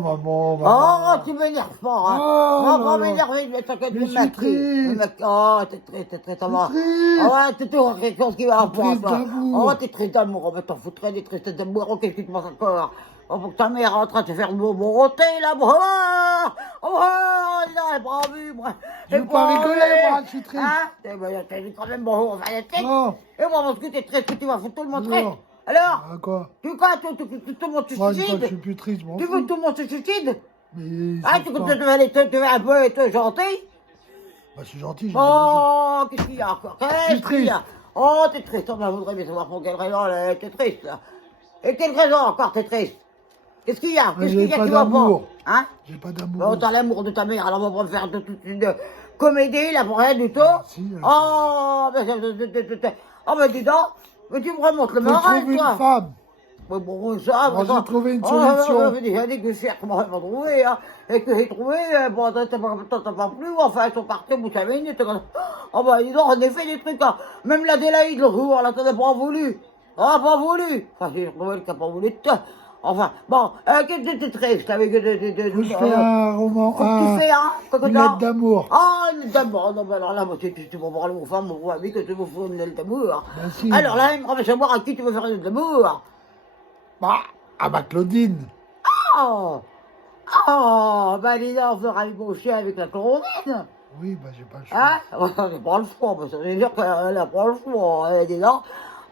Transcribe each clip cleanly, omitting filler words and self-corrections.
maman, Oh, maman. tu m'énerves pas, hein. Oh, Non, là, pas là. m'énerver, mais t'inquiète, Mais tu je suis m'inquiètes. triste. Oh, t'es triste, ça va. triste. Oh, ouais, t'es toujours quelque chose qui va Je suis pas, triste toi. d'amour. Oh, t'es triste d'amour, oh, mais t'en foutrais des tristes d'amour, oh, qu'est-ce qui te passe encore? Oh, pour que ta mère est en train de te faire boroter, là, oh, il n'a pas vu, moi. Je veux pas rigoler, moi, je suis triste. Hein? Eh ben, t'as dit quand même, bon, on va la tête. Non. Et moi, parce que t'es triste, que tu vas foutre tout le monde triste. Non. Alors? Ah, quoi? Tu quoi, tout le monde se Moi, une fois que je suicide? suis plus triste, je m'en Tu veux que fous. tout le monde se suicide? Mais Ah, tu devais aller te un peu être gentil? Bah, je suis gentil, j'ai des bonjours. Oh, qu'est-ce qu'il y a encore? Qu'est-ce qu'il y a? Oh, t'es triste, on voudrait bien savoir pour quelle raison t'es triste, là. Et quelle raison encore t'es triste? Qu'est-ce qu'il y a? Qu'est-ce J'ai qu'il y a pas qui va pas? d'amour. Hein? J'ai pas d'amour. Bon, t'as l'amour de ta mère, alors on va pas faire toute une comédie, là, pour rien du tout. Si, Oh, oh, mais dis donc, mais tu me remontes le faut moral, trouver toi. une femme. Mais bon, ça, Moi, mais ça- j'ai trouvé une Oh, solution. j'ai déjà dit que je cherche comment ils vont trouver, hein. Et que j'ai trouvé, bon, t'as pas plu, enfin, ils sont partis au bout de 5 minutes. Oh, bah, dis donc, on a fait des trucs, hein. Même l'Adélaïde, le jour, là, t'en as pas voulu. Ah, pas voulu. Enfin, j'ai trouvé le qui a pas voulu de toi. Enfin, bon, qu'est-ce que t'es triste avec Faut que je fais un roman, Faut que tu fais, hein, une lettre d'amour. Ah, une lettre d'amour. Non, mais alors là, moi, tu vas parler aux femmes, aux amis, que tu veux faire une lettre d'amour. Ben si. Alors là, il me va savoir à qui tu veux faire une lettre d'amour. Bah, ah bah Claudine. Oh! Oh! Ben dis donc, on fera une beau chien avec la Claudine! Oui, bah j'ai pas le choix. Hein? On n'a pas le choix, parce que ça veut dire qu'elle n'a pas le choix, hein, dis donc.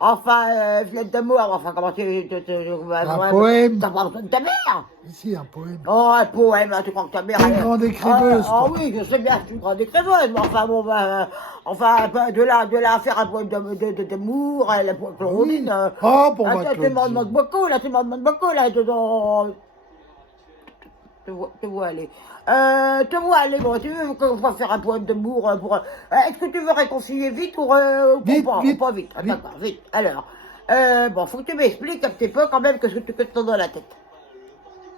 Enfin, lettre d'amour, enfin, comment Un poème. T'as pas besoin de ta mère! Ici, un poème. Oh, un poème, tu crois que ta mère... T'es une grande écriveuse, Ah toi. oui, je sais bien, je suis une grande écriveuse, mais enfin, bon, ben, enfin, de là à faire un poème d'amour, la Claudine... Oh, pour ah, ma tu m'en Claudine. demandes beaucoup, là, tu m'en demandes beaucoup, là, dedans... Te vois aller. Te vois aller, bon, tu veux qu'on va faire un poème d'amour pour... est-ce que tu veux réconcilier vite ou Vite, pas, vite, ou pas vite? Ah, vite. d'accord, vite. Alors, bon, faut que tu m'expliques un petit peu quand même que ce que tu te dans la tête.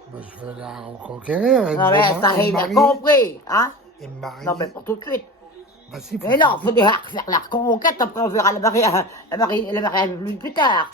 Bah, je veux la reconquérir. Non, mais ça, il a compris, hein? Et me marier. Non, mais pas tout de suite. Bah si, faut Mais non, faire faut déjà faire la reconquête, après on verra le mariage plus tard.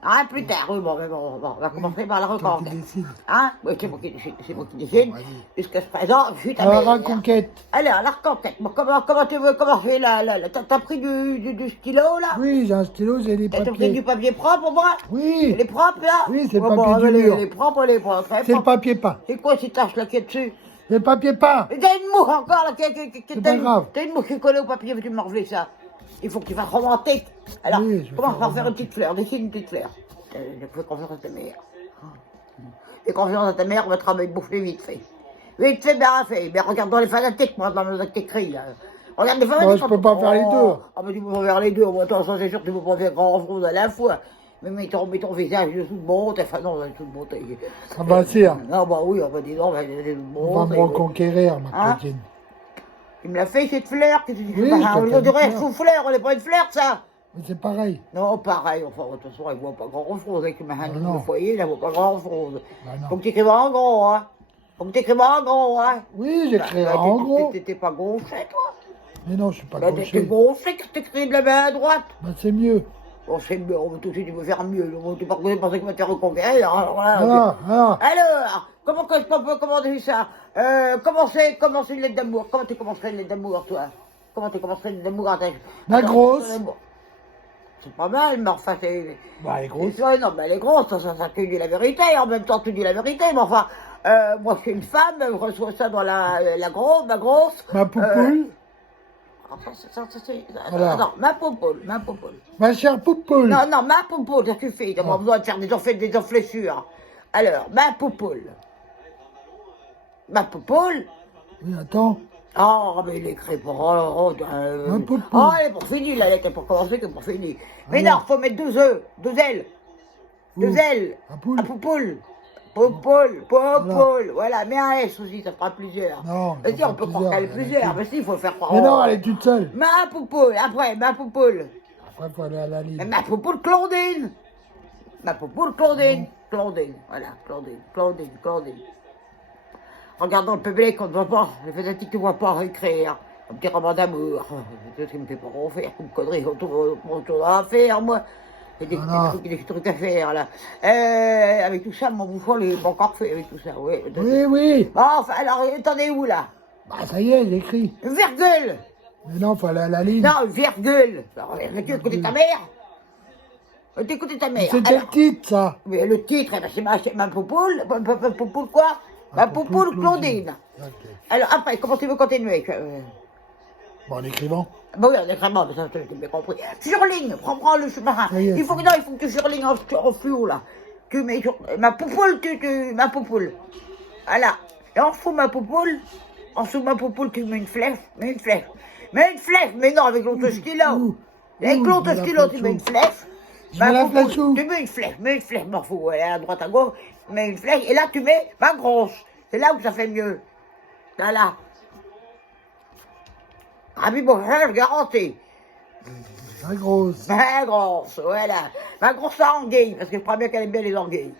Hein, plus tard, oui, bon, mais bon, on va commencer par la toi qui reconquête. décides. Hein? Oui, c'est moi qui décide, c'est moi qui décide. Vas-y. Puisque je présente, je suis ta Alors, mère. la conquête. Alors, la reconquête, bon, comment tu veux, comment faire t'as pris du stylo, là? Oui, j'ai un stylo, j'ai des T'as pris papiers. du papier propre pour moi? Oui, Les propres, là? Oui, c'est le Ouais, papier bon, du mur. les propres, les propres. c'est le papier peint. C'est quoi ces taches là qui est dessus? C'est le papier peint. Mais t'as une mouche encore là, C'est pas grave. T'as une mouche qui est collée au papier, veux-tu m'enlever ça? Il faut que tu fasses romantique. Alors, Oui, je vais commence faire par faire une romantique. petite fleur, dessine une petite fleur. Je fais confiance à ta mère. Fais confiance à ta mère, on va travailler bouffer vite fait. Vite fait, bien fait. Mais regarde dans les fanatiques, moi, dans le écrit là. Regarde les fanatiques. Moi, je peux pas faire les deux. Ah, mais tu peux pas faire les deux. Bon, attends, ça c'est sûr que tu peux pas faire grand chose à la fois. Mais mets ton visage de toute beauté, enfin non, de toute beauté. Ça va dire. Non, bah oui, on va dire non, mais de toute On va me beauté. reconquérir, ma Hein? Claudine. Tu me l'as fait cette fleur que tu dis, Oui, bah, je t'ai on fait dirait une fleur. sous-fleur, on n'est pas une fleur ça. Mais c'est pareil. Non, pareil, enfin, de toute façon, elle voit pas grand-chose avec ma hand non. le foyer, elle voit pas grand-chose. Bah non. Faut que tu écrives en gros, hein. Faut que tu écrives en gros, hein. Oui, j'écrirai Bah, en gros. T'étais pas gonflé, toi. Mais non, je suis pas Bah, t'étais gaucher. gonflé que t'écris de la main à droite. Bah c'est mieux. Bon, c'est mieux, on va tout de suite, tu veux faire mieux. Tu pensais que tu te reconquérir, alors là, Ah. Alors, comment que je peux commander ça? Commencer une lettre d'amour. Comment tu commencerais une lettre d'amour, toi? Comment tu commencerais une lettre d'amour? La grosse. C'est pas mal, mais enfin, c'est... Bah elle est grosse. Ouais, non, mais elle est grosse, ça tu dis la vérité. En même temps, tu dis la vérité, mais enfin, moi, je suis une femme, je reçois ça dans ma grosse... Ma poupoule. Voilà. Non, ma poupoule. Ma chère poupoule. Non, ma poupoule, ça suffit. T'as pas besoin de faire des enflessures. Alors, ma poupoule. Ma poupoule. Oui, attends. Oh, mais il écrit pour... Ma poupoule. Oh, elle est pour finir, là, elle était pour commencer que pour finir. Mais Alors. non, faut mettre 2 œufs, 2 ailes. Où? 2 ailes. Un poule. Un poupoule. Poupoule. Voilà, mais un S aussi, ça fera plusieurs. Non, Mais ça si, on fera peut croire plusieurs, qu'elle est il y en a plusieurs. qu'une. Mais si, il faut faire croire. Mais non, elle est toute seule. Ma poupoule, après, ma poupoule. Après, faut aller à la Mais ligne. ma poupoule Claudine. Ma poupoule Claudine. Claudine, voilà, Claudine. Regardons le public, on ne voit pas. Les fanatiques ne voient pas écrire. Un petit roman d'amour. C'est ce qui me fait pas refaire, comme connerie, on trouve à faire, moi. Il y a Voilà. des trucs à faire, là. Avec tout ça, mon bouffon, il est pas encore fait avec tout ça, oui. Oui, oui. Bon, enfin, alors, t'en es où, là? Bah, ça y est, il écrit. Une virgule! Mais non, faut aller à la ligne. Non, une virgule! Alors, tu écouter ta mère? T'écouter ta mère? C'était le titre, ça. Mais le titre, eh ben, c'est ma poupoule. Ma poupoule quoi? Ma poupoule Claudine. Ok. Alors après, comment tu veux continuer? Bon, en écrivant. Bon, oui, on est vraiment, mais ça, j'ai bien compris. Surligne, prends le chemin. Ça y est. Il faut que tu surlignes en flou, là. Tu mets ma poupoule, ma poupoule. Voilà. Et en dessous ma poupoule, tu mets une flèche, mets une flèche. Mets une flèche, mais non, avec l'autre stylo. Avec je l'autre mets la stylo, tu flèche mets où? une flèche. Je mets la poupoule, flèche où? tu mets une flèche, m'en fous, elle est à droite, à gauche, mets une flèche, et là tu mets ma grosse. C'est là où ça fait mieux. Là. Ah oui, bon, je garantis. La grosse. Ma grosse, voilà. Ma grosse anguille, parce que je crois bien qu'elle aime bien les anguilles.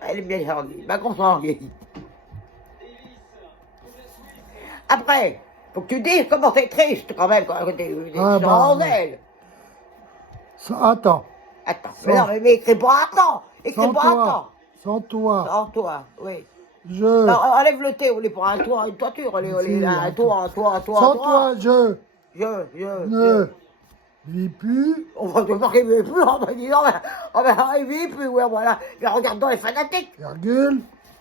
Elle aime bien les anguilles. Ma grosse anguille. Après, faut que tu dises comment t'es triste quand même, quand t'es Ah, sans bah, elle. Attends. Attends, Sans- mais non, mais écris pas attends. Écris Sans pas attends. toi. Sans toi. Sans toi, oui. Je. Non, enlève le thé, on est pour un toit, une toiture, on est Si, là, un un toit. Sans toi, je ne vis plus. On va te voir qu'il ne veut plus, on va dire, il vit plus, ouais, voilà. Mais regarde dans les fanatiques. Virgule.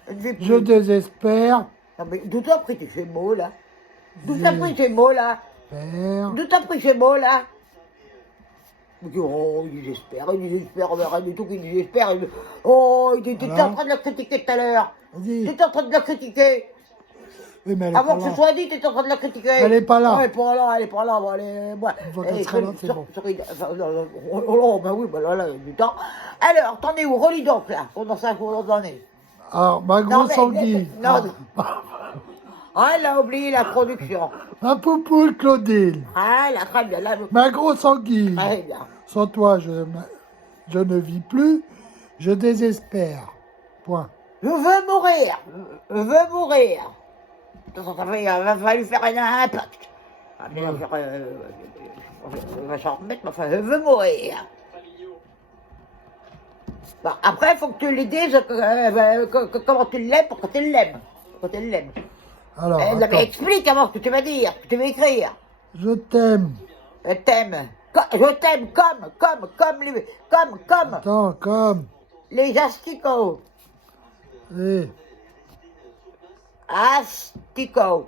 Il ne vit plus. Je désespère. Non, mais d'où t'as pris ces mots, là? D'où t'as pris ces mots, là? Faire. D'où t'as pris ces mots, là? Oh, il désespère, mais rien du tout qu'il désespère. Oh, il était Voilà. en train de la critiquer tout à l'heure. Vas-y. T'étais en train de la critiquer. Oui, mais elle est Avant pas que là. ce soit dit, t'étais en train de la critiquer. Elle est pas là. Elle est pas là, elle est pas là. Bon, allez, ouais. Une fois qu'elle sera là, c'est bon. Oh, ben oui, ben là, il y a du temps. Alors, t'en es où? Relis donc, là. Comment ça, qu'on en est? Alors, ma grosse anguille. Non, ah, elle a oublié la production. Ma poupoule Claudine. Ah, là, très bien, là, Ma grosse anguille. très bien. Sans toi, je ne vis plus. Je désespère. Point. Je veux mourir. Je veux mourir. Il va falloir faire un impact. Il va s'en remettre, mais enfin, je veux mourir. Bon, après, il faut que tu lui dises comment tu l'aimes pour que tu l'aimes. Pour que tu l'aimes. Alors, Non, mais attends. explique avant ce que tu vas dire, ce que tu vas écrire. Je t'aime. Je t'aime. Je t'aime comme Attends, comme. les asticots. Et Asticots.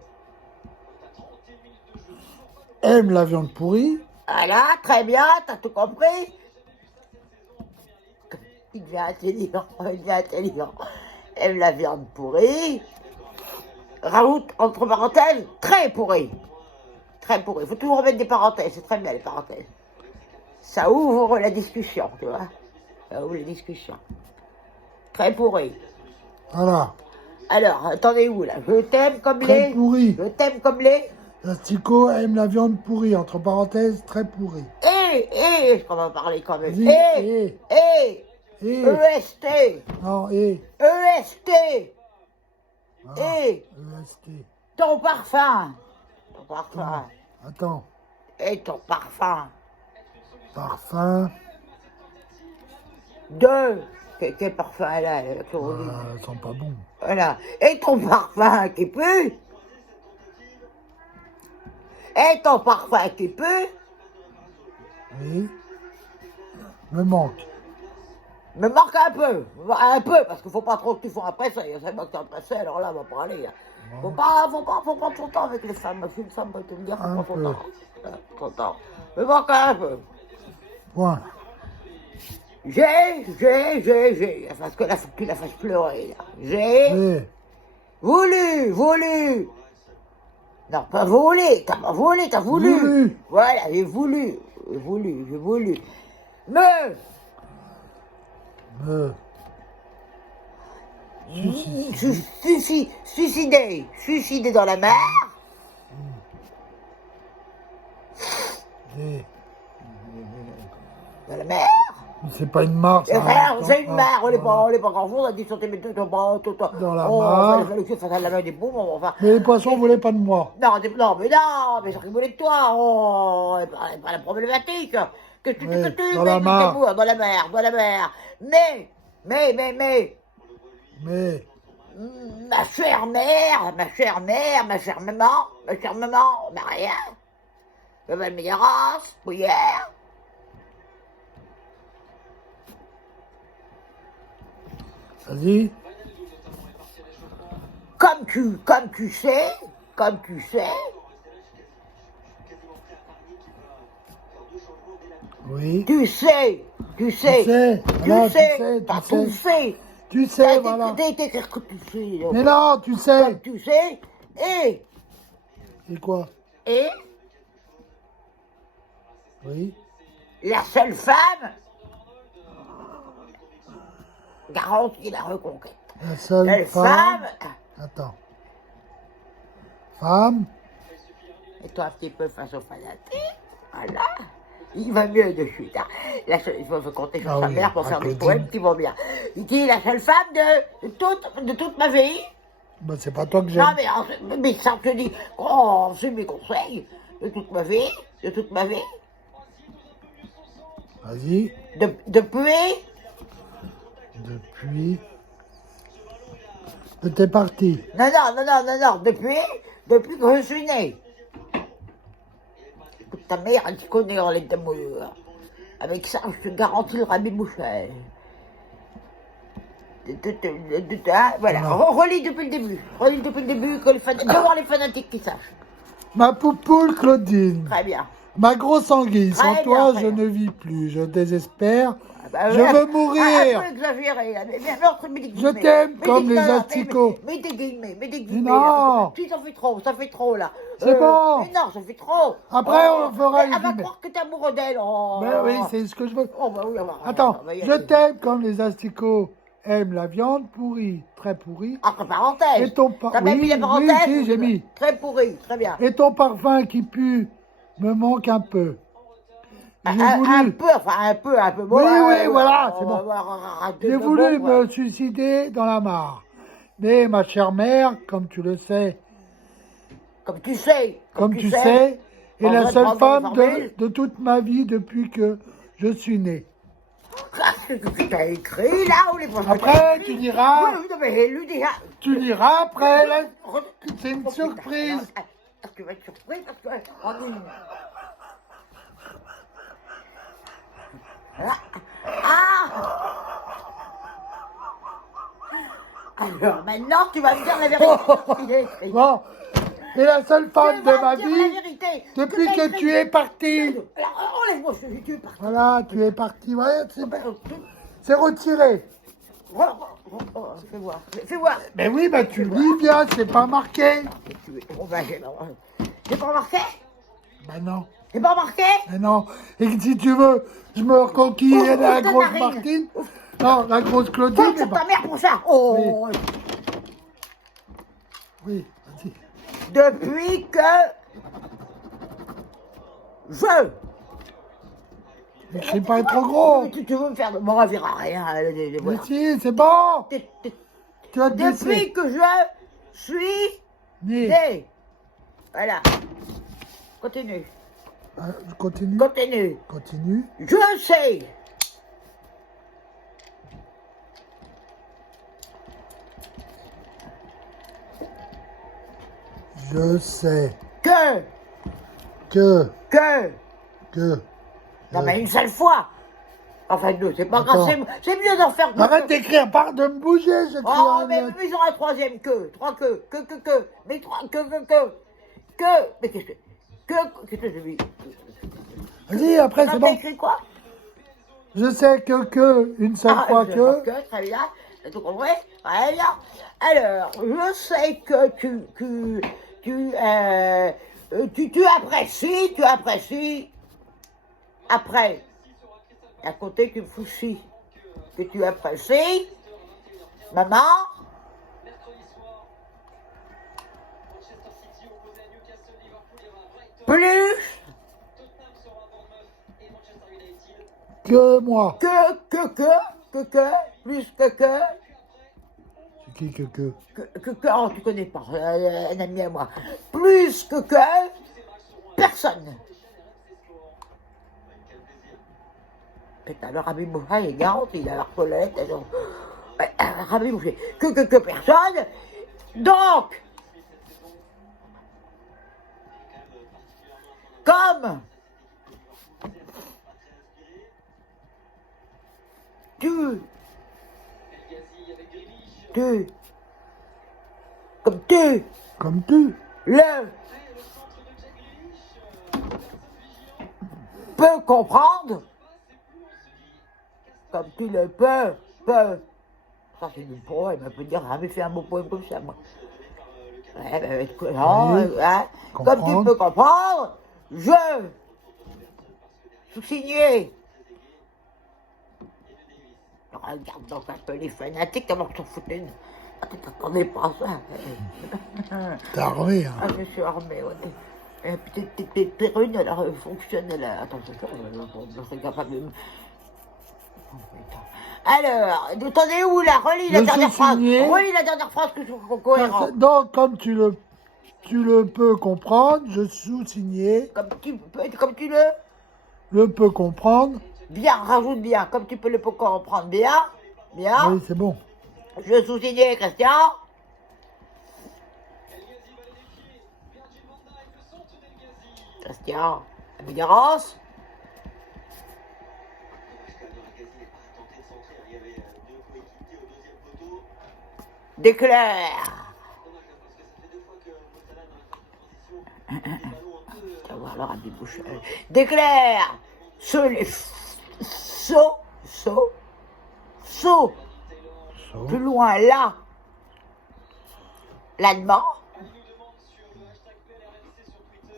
aime la viande pourrie. Voilà, très bien, t'as tout compris. Il devient intelligent. Aime la viande pourrie. Rajoute, entre parenthèses, très pourrie. Très pourrie. Il faut toujours mettre des parenthèses, c'est très bien les parenthèses. Ça ouvre la discussion, tu vois. Ça ouvre la discussion. Très pourrie. Voilà. Alors, attendez où là? Je t'aime comme Très les. pourri. Je t'aime comme les. L'asticot aime la viande pourrie. Entre parenthèses, très pourrie. On va parler quand même. Vas-y, EST. Non, EST. Ah, Et EST. ton parfum. Ton parfum. Attends. Et ton parfum. Parfum. Quel parfum elle a, la Claudine? Elles sont pas bons. Voilà. Et ton parfum qui pue. Et ton parfum qui pue. Oui. Me manque. Me manque un peu, parce qu'il faut pas trop que tu fasses après ça. C'est moi que t'es pressé, alors là, on va pas aller. Faut pas prendre son temps avec les femmes. Si une femme peut te le dire, faut Un prendre son peu. temps. Son temps. Me manque un peu. Point. J'ai, parce que là, faut que tu la fasses pleurer, là. J'ai Et voulu. Non, pas volé, t'as pas volé, t'as voulu. Voulu. Voilà, j'ai voulu. Me suicider dans la mer. Et Dans la mer. c'est pas une marque. ça, Frère, attends, c'est une mer, on n'est voilà. pas grand chose, à 10 cm Dans la oh, mare. il fallait que tu fasses la main des boum, enfin. Mais les poissons voulaient pas de moi. Non, mais ça rigolait de toi, oh, c'est pas la problématique. Qu'est-ce que Oui, tu dans la mare. Dans la mer, dans la mer. Mais, Mais, ma chère mère, ma chère maman, Maria, le Valmiras, Bruyère. vas-y. Comme tu sais, Oui. tu sais, t'as tout fait. Tu sais, voilà. T'as été que tu sais. Donc. Mais non, tu sais. Comme tu sais, Et quoi? et Oui. la seule femme garantit la reconquête. La seule femme. Attends. Femme. Et toi un petit peu face au fanatique, voilà. Il va mieux de suite. Hein. Il faut compter sur sa mère pour faire des poèmes qui vont bien. Il dit la seule femme de toute ma vie. Ben, c'est pas toi que j'aime. Non, mais ça te dit, oh, c'est mes conseils de toute ma vie. Vas-y. Depuis. T'es parti. Non, depuis que je suis né. Écoute, ta mère, elle te connaît en les d'amour. Avec ça, je te garantis le rabais Mouchel. Voilà, relis depuis le début, devant les fanatiques qui sachent. Ma poupoule Claudine. Très bien. Ma grosse anguille, sans Très toi, bien, je très bien. ne vis plus. Je désespère. Bah, Je veux mourir. Un peu exagéré. Je t'aime comme les asticots. Mais des guillemets. Non. Si, ça fait trop là. C'est bon. Mais non, ça fait trop. Après, on fera les Elle va guillemets. croire que t'es amoureux d'elle. Oh. Ben oui, c'est ce que je veux. Oh, bah oui, Attends, on va y je aller. t'aime comme les asticots aiment la viande pourrie, très pourrie. Entre parenthèses. Et ton T'as même mis la parenthèse? Oui, j'ai mis. Très pourri, très bien. Et ton parfum qui pue me manque un peu. J'ai Un voulu, peu. Bon, oui, voilà, c'est bon. J'ai j'ai voulu me suicider dans la mare. Mais ma chère mère, comme tu le sais, Comme tu sais. est la seule femme formule. de toute ma vie depuis que je suis né. Qu'est-ce que tu as écrit là ou les phrases que t'as Après, écrites? tu diras, Oui, non, mais lui déjà. après, là, c'est une surprise. Tu vas être surpris parce que en une. Alors maintenant tu vas me dire la vérité. Bon, et la seule femme Tu de vas ma me dire vie la vérité. depuis t'as que tu es parti. Alors, enlève-moi ce tu es parti. Voilà, tu es parti. Ouais, c'est retiré. Fais voir. Mais oui, bah tu le dis bien, c'est pas marqué. J'ai pas remarqué? Bah non, J'ai pas remarqué? mais non. Et si tu veux, je me reconquille la ta grosse narine. Martine. Non, la grosse Claudine. Compte sur ta mère pour ça. Oh. Oui, vas-y. Depuis que je... N'écris pas trop gros. Tu veux me faire... Bon, on verra rien. Mais Voilà. si, c'est bon. Tu as dit Depuis que je suis Né. né. Voilà. Continue. Continue. Continue. Je sais. Je sais Que... que. Non, mais une seule fois. Enfin, deux, c'est pas Attends. grave. C'est mieux d'en faire deux. Arrête d'écrire, parle de me bouger, j'écris Oh, un mais lettre. ils ont un troisième que. Trois que. Mais trois que. Mais qu'est-ce que. Qu'est-ce que je dis? Vas-y, après c'est T'as bon. écrit quoi? Je sais que, une seule fois que. Très bien. T'as tout compris? Très bien. Alors, je sais que tu apprécies. Après, à côté, tu me fous si. Que tu apprécies. Maman. Plus Que moi. plus que. C'est qui que? Oh, tu connais pas, un ami à moi. Plus que personne. Putain, le Rabbi Moucha, il est garanti, il a la colette. Rabbi Moucha, que personne. Donc, comme tu, Comme tu. le peux comprendre, comme tu le peux. Ça, c'est du poème, on peut dire, jamais fait un beau poème comme ça, moi. Ouais, non, Oui, comme tu comprendre. peux comprendre, je, sous-signé. Regarde donc un peu les fanatiques, comment ils s'en foutaient. T'attendais pas à ça. T'es armé, hein. Ah, je suis armée, ouais. Et puis tes perrunes, elle fonctionne, elle a... Attends, je serais capable de... Oh, putain. Alors, t'en es où là? Relis la Le dernière phrase. sous-signé. Relis la dernière phrase que je trouve cohérent. Donc, comme tu le peux comprendre, je sous-signé, Comme tu le peux comprendre. bien, rajoute bien, comme tu peux le comprendre bien. Bien. Oui, c'est bon. Je sous-signé, Christian. Christian, Amigos. Déclare. Tu vas voir le Rabbi Moucha. Déclare sur les sauts, plus loin là, l'allemand,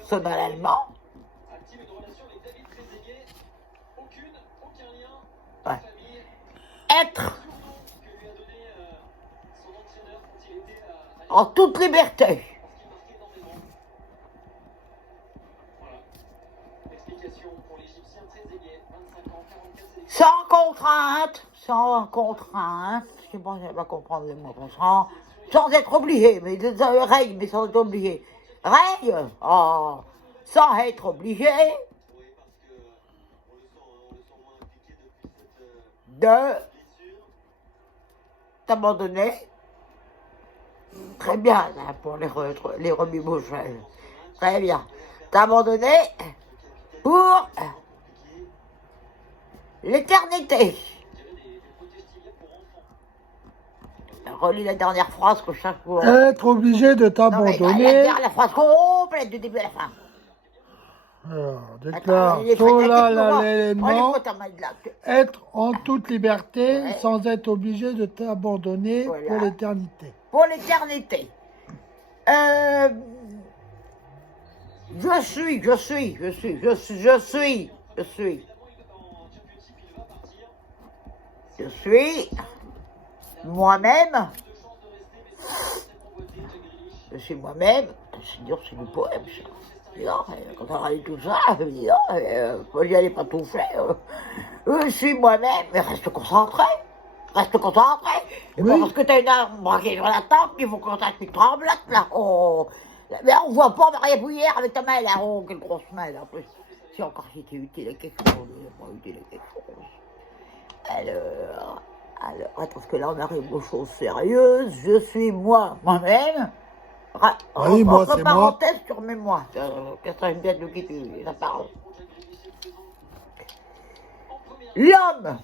saut dans l'allemand. Ouais. Être en toute liberté. Sans contrainte, je sais pas si elle va comprendre le mot contraint, sans être obligé, mais règle, mais sans être obligé. Règle, oh, sans être obligé de t'abandonner. Très bien, là, pour les remibouchés. Très bien. T'abandonner pour l'éternité. Relis la dernière phrase que chaque fois. Être obligé de t'abandonner. La phrase complète du début à la fin. Alors, Attends, déclare les Tola frénétiques, l'élément. oh, les là. Être en toute liberté Ouais. sans être obligé de t'abandonner Voilà. pour l'éternité. Pour l'éternité. Je suis moi-même. Je suis moi-même. C'est dur, c'est du poème, ça. Non, quand on a lu tout ça, je me dis, non, j'y allais pas tout faire. Je suis moi-même, mais reste concentré. Reste concentré. Et Oui. pas parce que t'as une arme braquée sur la table qu'il faut qu'on sache que tu tremblotes, là. Oh. Mais on voit pas Maria Bouillère avec ta main, là. Oh, quelle grosse main, là, en plus. Si encore j'étais utile à quelque chose, pas utile à quelque chose. Alors, attends, parce que là, on arrive aux choses sérieuses. Je suis moi-même. Oui, moi, Entre c'est moi. parenthèses sur mes moi. Qu'est-ce que je viens de quitter la parole. L'homme.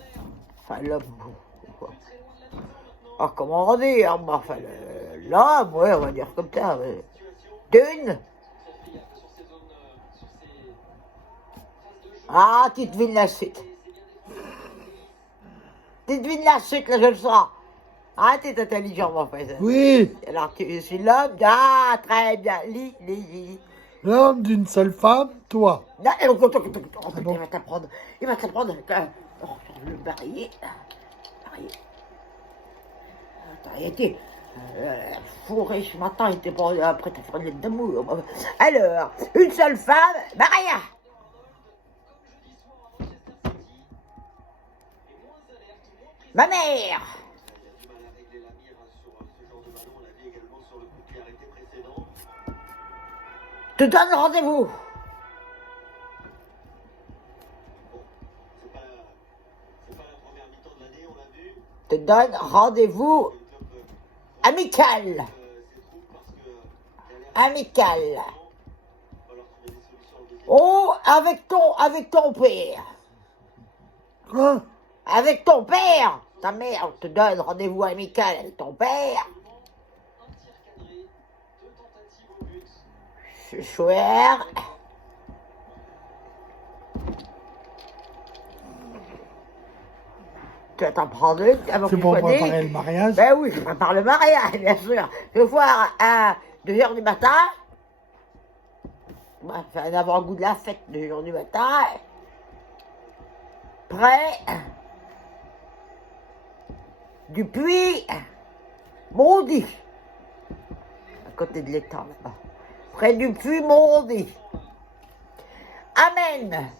Enfin, l'homme. Ah, comment on dit, hein, enfin, l'homme, ouais, on va dire comme ça. D'une. Ah, tu devines la suite. Tu devines la suite, là, je le sens. Ah, t'es intelligent, mon frère. Oui, Alors, tu suis l'homme. Ah, très bien. Lis. l'homme d'une seule femme, toi. Non, bon. il va t'apprendre. Il va t'apprendre. Oh, le barillet. Attends, il était fourré ce matin, il était pas prêt à faire une lettre d'amour. Alors, une seule femme, Maria. Ma mère. Te donne rendez-vous. te donne rendez-vous amical. Amical. Oh, avec ton père. Quoi? Avec ton père. Ta mère te donne rendez-vous amical avec ton père. Ce soir. Tu vas t'en prendre une avant C'est que pour tu sois préparer né. le mariage? Ben oui, je prépare le mariage, bien sûr. Ce soir, à 2h du matin, on va faire un avant-goût de la fête, 2h du matin. Près du puits Mondi, à côté de l'étang, là-bas. Près du puits Mondi. Amène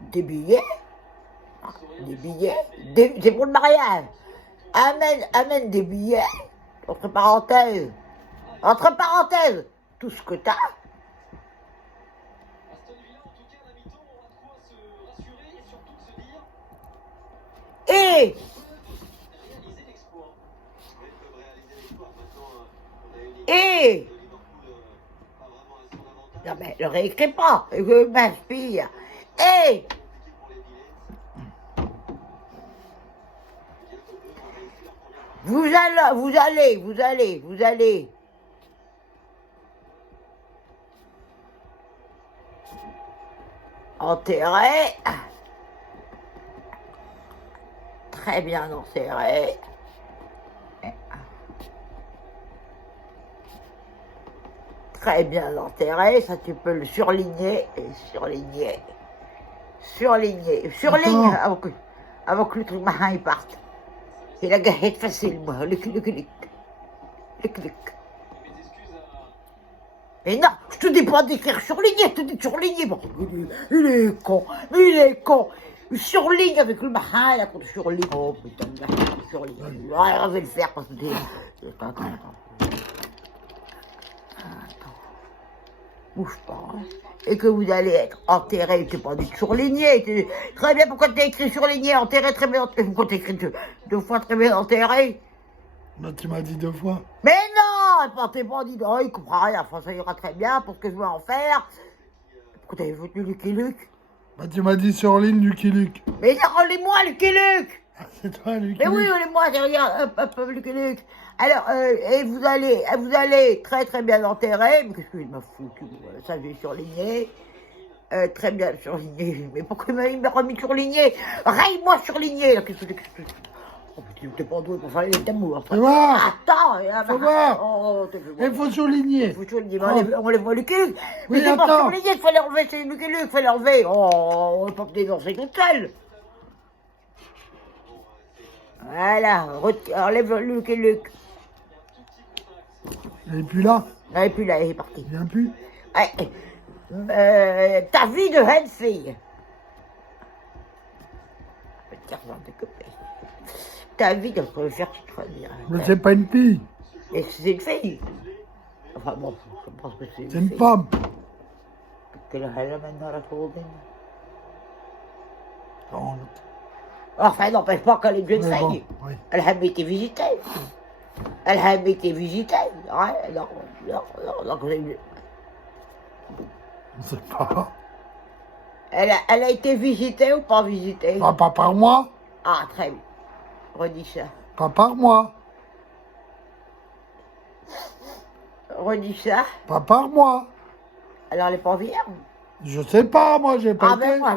des billets. Des billets. C'est pour le mariage. Amène des billets. Entre parenthèses. Entre parenthèses. Tout ce que t'as. Et non mais ne réécris pas, je m'inspire. Et vous allez enterrer, très bien enterrer, très bien enterrer, ça tu peux le surligner, surligne, avant que le truc marin il parte. Et la galette facile, moi, le clic. Mais non, je te dis pas d'écrire surligné, je te dis surligné. Bon, il est con. Surligne avec le marin, là, quand tu surlignes. Oh putain, surligne. Ouais, on va le faire parce que Attends. Bouge pas, hein. Et que vous allez être enterré, t'es pas dit surligné. Très bien, pourquoi t'as écrit surligné, enterré, très bien enterré. Pourquoi t'as écrit deux fois très bien enterré? Bah, tu m'as dit 2 fois. Mais non, t'es pas dit, oh, il comprend rien, enfin, ça ira très bien pour ce que je veux en faire. Pourquoi t'avais voulu Lucky Luke? Bah, tu m'as dit sur l'île Lucky Luke. Mais rendez-moi Lucky Luke. C'est toi, Lucky Mais Luke. oui, rendez-moi, j'ai rien, hop, Lucky Luke. Alors, et vous allez très très bien enterrer, mais qu'est-ce que je m'en fous, ça j'ai surligné, très bien surligné, mais pourquoi il m'a remis surligné? Raye-moi surligné, là, qu'est-ce que oh, t'es pas doué pour faire les d'amour. Fais voir. Attends, Fais voir. Oh, Il faut souligner. Il faut surligner, on les voit Lucky Luke. Mais Oui, c'est pas attends. surligné, il fallait enlever, c'est Lucky Luke, il fallait enlever. Oh, on va pas me dénoncer toute seule. Voilà, enlève Lucky Luke. Il est plus là. Non, et puis là, il est parti. Il vient plus. Ta vie de jeune fille. Ta vie de faire très bien. Mais c'est pas une fille. Et c'est une fille. Enfin bon, je pense que c'est une C'est une fille. femme. Quelle heure elle a maintenant la courbaine? Non, Enfin, n'empêche pas qu'elle est une jeune mais bon, fille. oui. Elle a jamais été visitée. Ouais, non, On sait pas. elle a été visitée ou pas visitée? Pas par moi. Ah, très bien. Redis ça. Pas par moi. Redis ça. Pas par moi. Alors, elle n'est pas vierge? Je sais pas, moi, j'ai pas Ah, le ben temps. moi,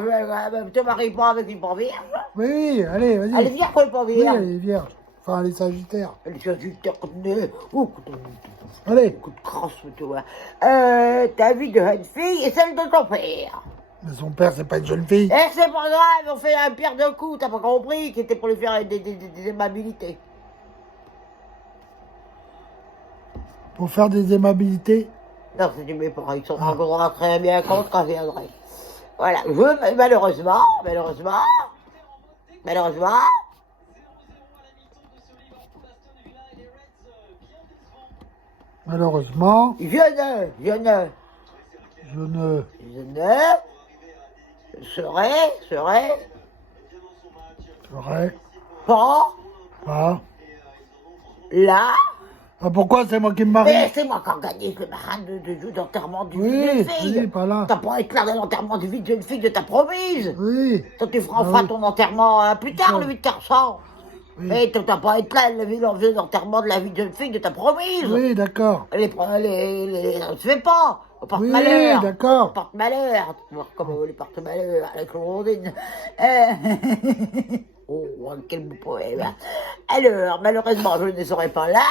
je te marie pas avec une pas vierge. Oui, allez, vas-y. Elle est vierge ou elle est pas Oui, vierge? elle est vierge. Enfin, elle est sagittaire. Elle est sagittaire comme nez. Oh, Allez. coup de crasse, toi. Ta vie de jeune fille et celle de ton père. Mais son père, c'est pas une jeune fille. Et c'est pas grave, on fait un pire de coup, t'as pas compris, qui était pour lui faire des aimabilités. Pour faire des aimabilités. Non, c'est du mépareil, ils s'en rendront très bien compte quand je viendrai. Voilà, malheureusement, Malheureusement, je ne serai Vrai. Pas Ah. là. Ah, pourquoi c'est moi qui me marie? Mais c'est moi qui organise le marin d'enterrement d'une Oui, jeune fille. oui, pas là. T'as pas été là dans l'enterrement d'une jeune fille de ta promise. Oui. Toi, tu feras Ah enfin oui. ton enterrement plus tard, Ça. le 8 400. Oui. Mais t'as pas été là, l'enterrement de la vie de jeune fille de ta promise. Oui, d'accord. Ça se fait pas. On porte Oui, malheur. On d'accord. porte malheur. Tu vois comment on les porte malheur avec Claudine. Oh, quel beau poème. Alors, malheureusement, je ne serai pas là,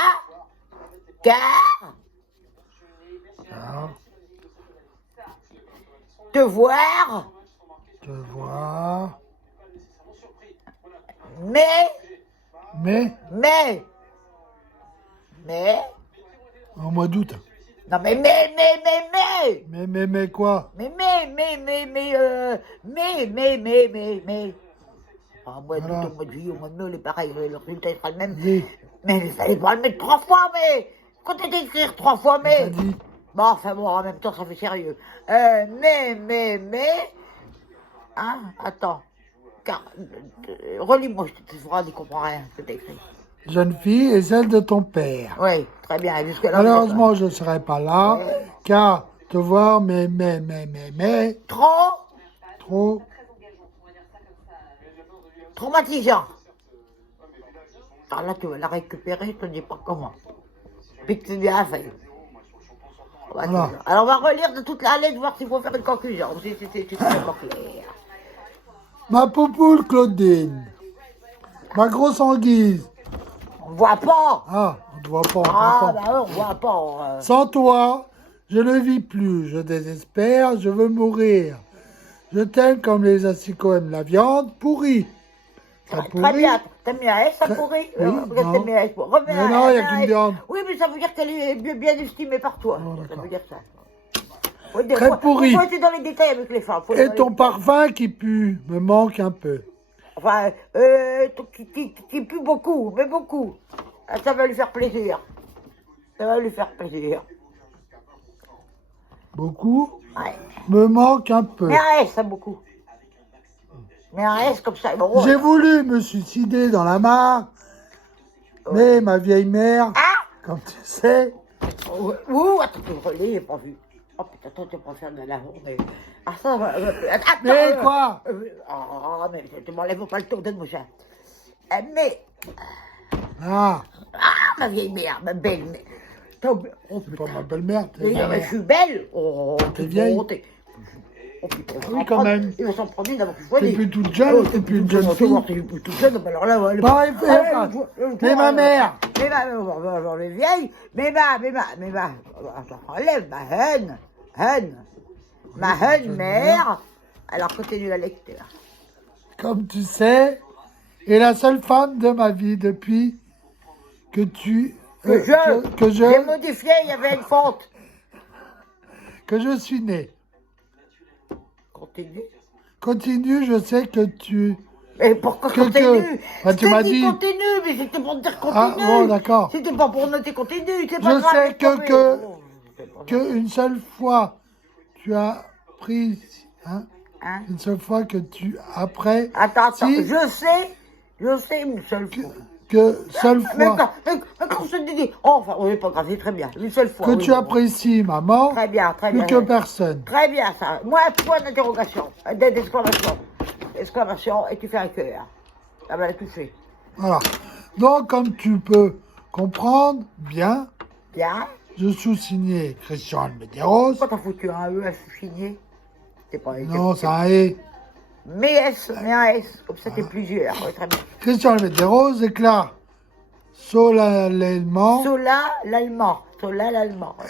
car Ah, te voir, te vois. mais, Au mois d'août. non mais, Mais quoi? Ah, mois d'août, Voilà. au mois de juillet, au mois de mai, il est pareil, le résultat sera le même. Oui. Mais il fallait pas le mettre 3 fois, mais quand t'étais écrire 3 fois, T'as mais. dit. Bon, enfin bon, en même temps, ça fait sérieux. Hein, attends. Car, relis-moi, je te ferai, tu comprends rien, ce que t'as écrit. Jeune fille et celle de ton père. Oui, très bien, et jusque-là. Malheureusement, je ne serai pas là, Ouais. car te voir, mais, Trop trop. traumatisant. Alors là, tu vas la récupérer, je te dis pas comment. Puis que tu bien fait. Voilà. Alors, on va relire de toute la lettre, voir s'il faut faire une conclusion, si c'est pas clair. Ma poupoule Claudine, ma grosse anguille. On voit pas. Ah, on ne voit pas, on Ah, entend. bah on voit pas. Sans toi, je ne vis plus, je désespère, je veux mourir. Je t'aime comme les asticots aiment la viande pourrie. Ça Très pourrit. bien. T'aimes bien S, ça Très- pourrit oui, Regarde, non. t'aimes bien S. Remets Mais un- non, il y a un qu'une S. viande. Oui, mais ça veut dire qu'elle est bien estimée par toi. Oh, Ça d'accord. veut dire ça. Oui, des Très fois, pourri. Faut être dans les détails avec les femmes. Faut être Et dans les ton détails. parfum qui pue me manque un peu. Enfin, qui pue beaucoup, mais beaucoup. Ah, ça va lui faire plaisir. Ça va lui faire plaisir. Beaucoup Ouais. me manque un peu. Mais un S, ça beaucoup. Mais un S comme ça. Bon, J'ai voulu me suicider dans la mare, mais ma vieille mère, Ah comme tu sais, Ouh, attends, je l'ai pas vu. Oh putain, attends, tu peux faire de la journée. Ah ça va. Attends. Mais quoi Ah, mais tu m'enlèves pas le tour de mon chat. Mais. ah, Ah, ma vieille mère, ma belle mère. Oh c'est putain. pas ma belle-mère, t'es Mais ma je mère. suis belle. Oh, T'es vieille. Oh putain, Oui, quand même. Il va s'en prendre une d'abord que je T'es choisis. plus toute jeune, t'es plus une jeune fille. T'es plus toute jeune, alors là, elle est Bah, il fait pas. Mais ma mère. Mais elle est vieille, attends, enlève ma haine, ma haine mère. Alors continue la lecture. Comme tu sais, est la seule femme de ma vie depuis que tu... Que j'ai modifié, il y avait une faute. que je suis né. Continue. Continue, je sais que tu... Mais pourquoi Que- continue? Bah, Je tu t'ai m'as dit dit. continue, mais c'était pour te dire continue. Ah, bon, d'accord. C'était pas pour noter continue, c'est pas Je grave. sais c'est pas que- grave. C'est pas grave. Que une seule fois, tu as pris... Hein, Hein? une seule fois que tu... Après... Attends, si, je sais une seule fois. que seule Mais fois quand je te dis, oh, enfin, oui, pas grave, c'est très bien, une seule fois. que oui, tu bon. apprécies maman, Très bien, très plus bien. que personne. Très bien, ça. Moi, point d'interrogation, d'exclamation. Exclamation, et tu fais un cœur. Ah ben, tout fait. Voilà. Donc, comme tu peux comprendre, bien, Bien. je sous-signé Christian Medeiros. Pourquoi t'as foutu un E à signer? C'est pas Non, ça est. Mais S, mais un S, comme ça t'es plusieurs. Oui, très bien. Christian Medeiros déclare solennellement Sola, l'allemand.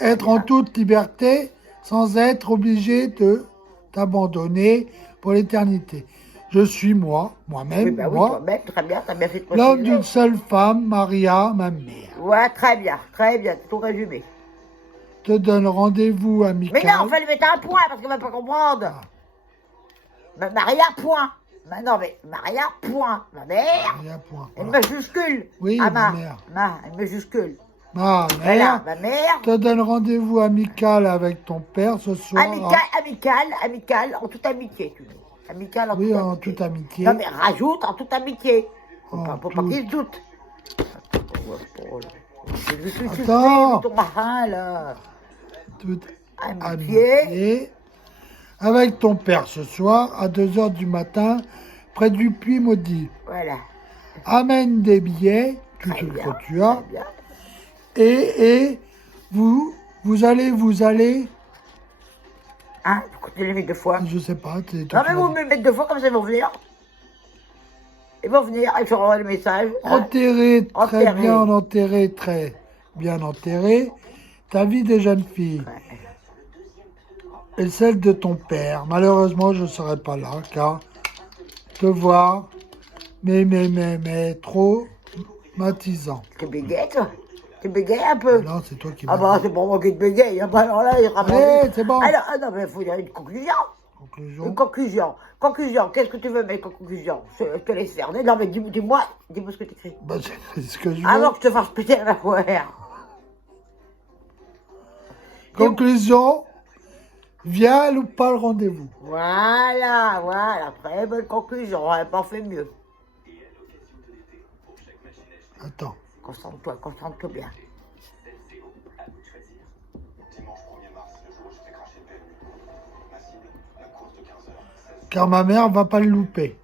être en toute liberté sans être obligé de t'abandonner pour l'éternité. Je suis moi-même, Oui, bah oui, moi, toi-même, très bien, t'as bien fait de l'homme préciser. d'une seule femme, Maria, ma mère. Ouais, très bien, tout résumé. Te donne rendez-vous Mais amical. non, il fallait mettre un point parce qu'elle va pas comprendre. Ah. Mais Maria, point. Mais non, mais Maria, point. Ma mère, Maria, point. une Voilà. majuscule. Oui, Ah, ma mère. une majuscule. Ma Voilà, mère ma mère. te donne rendez-vous amical avec ton père ce soir. Amical, en toute amitié, tu dis. Amical en Oui, toute en amitié. toute amitié. Non, mais rajoute en toute amitié. Faut En pas toute- qu'il se doute. C'est du sucré, Attends. ton marin, là. Toute Amitié. amitié. Avec ton père ce soir, à 2 heures du matin, près du puits maudit. Voilà. Amène des billets, tout Très ce bien, que tu as, très bien. et vous allez, Hein, pourquoi tu les mets 2 fois? je sais pas, c'est toi Non, qui mais m'as vous dit. me mettez 2 fois, comme ça, ils vont venir. Ils vont venir, et je renvoie le message. hein. Enterré, très Enterré. bien enterré, très bien enterré, ta vie de jeune fille Ouais. et celle de ton père. Malheureusement, je ne serai pas là, car te voir, mais, trop traumatisant. Tu bégayes, toi? Tu bégayes un peu? Non, c'est toi qui Ah m'as bah, dit. c'est pour moi qui te bégaye. Ah bah, alors là, il sera pas Allez, vu. c'est bon. Alors, ah non, mais il faut dire une conclusion. Une Conclusion. conclusion. Conclusion. Qu'est-ce que tu veux mettre en conclusion? Je te laisse faire. Non, mais dis-moi ce que tu écris. Bah, c'est ce que je veux. Avant que je te fasse péter la mâchoire. Conclusion, viens ou pas le rendez-vous. Voilà. Très bonne conclusion. On n'a pas fait mieux. Attends. Concentre-toi bien. Car ma mère va pas le louper.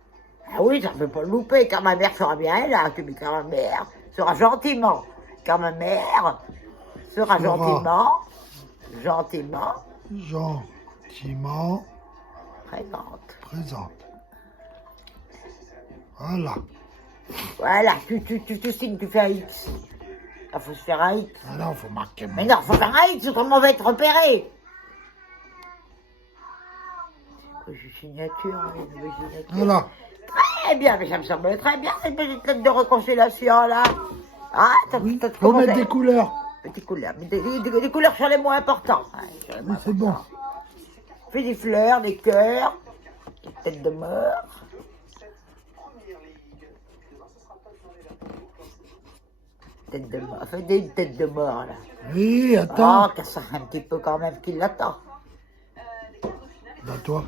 Ah oui, ça ne peut pas le louper, car ma mère sera bien là. Tu dis car ma mère sera gentiment. Car ma mère sera Sera. gentiment Gentiment présente. présente. Voilà. Voilà, tu signes, tu fais un X. Il faut se faire un X. Alors, faut marquer. Mais non, faut faire un X, autrement on va être repéré. C'est quoi, signature, les nouvelles signatures. Voilà. Très bien, mais ça me semble très bien, cette petite lettre de réconciliation là. Ah, t'as Oui. t'as Faut mettre commencé. des couleurs. Des couleurs, mais des couleurs sur les mots importants. Ouais, sur les mots Oui, c'est bon. importants. Fais des fleurs, des cœurs, des têtes de mort. Tête de mort, fais des têtes de mort là. Oui, attends. Oh, ça un petit peu quand même qu'il l'attend. Bah, toi.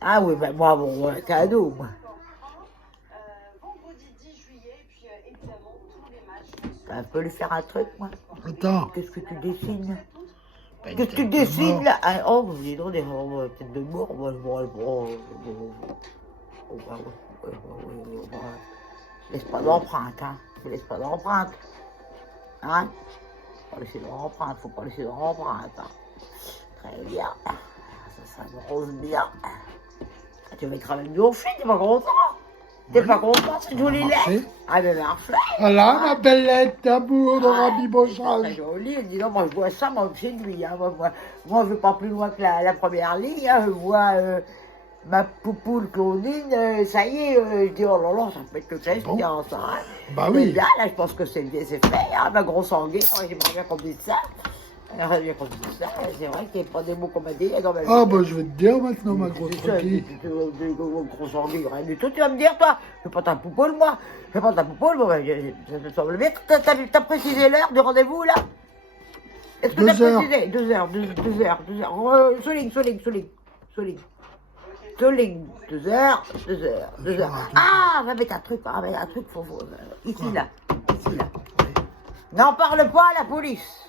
Ah oui, ben moi, bon, cadeau, moi. Ça peut lui faire un truc, moi. Attends. Qu'est-ce que tu dessines? Bah, Qu'est-ce que tu tête de dessines mort. là? Ah, oh, dis donc, des têtes de mort, moi, laisse pas d'empreinte, hein. Ne laisse pas d'empreinte. Hein? Faut pas laisser d'empreinte, faut pas laisser d'empreinte. Hein. Très bien. Ça rose bien. Ah, tu mettras même du au fil, t'es pas content? T'es pas content, c'est joli marché. lettre? Ah, mais marché. Voilà, ma belle lettre d'amour de Ah, Rabbi c'est Beauchamp. joli, dis donc, moi je vois ça, moi c'est lui. Hein. Moi, je vais pas plus loin que la première ligne. Hein. Je vois ma poupoule Claudine, ça y est, je dis oh là là, ça peut être que ça, Bon. bien ça. Hein. Bah Mais oui. là, je pense que c'est fait. Hein. Ma grosse anguille, j'aimerais bien qu'on dise ça. J'aimerais bien qu'on dise ça. C'est vrai qu'il n'y a pas des mots qu'on m'a dit dans ma vie. Ah, bah, je vais te dire maintenant, ma grosse C'est ça, coquille. grosse anguille, rien du tout. Tu vas me dire, toi, je fais pas ta poupoule, moi. Je fais pas ta poupoule, moi. Ça me semble bien. T'as précisé l'heure du rendez-vous, là? Est-ce que 2 t'as heures. précisé? 2 heures. Souligne. Souligne, 2 heures. Ah, va mettre un truc, faut, ici, là. N'en parle pas à la police.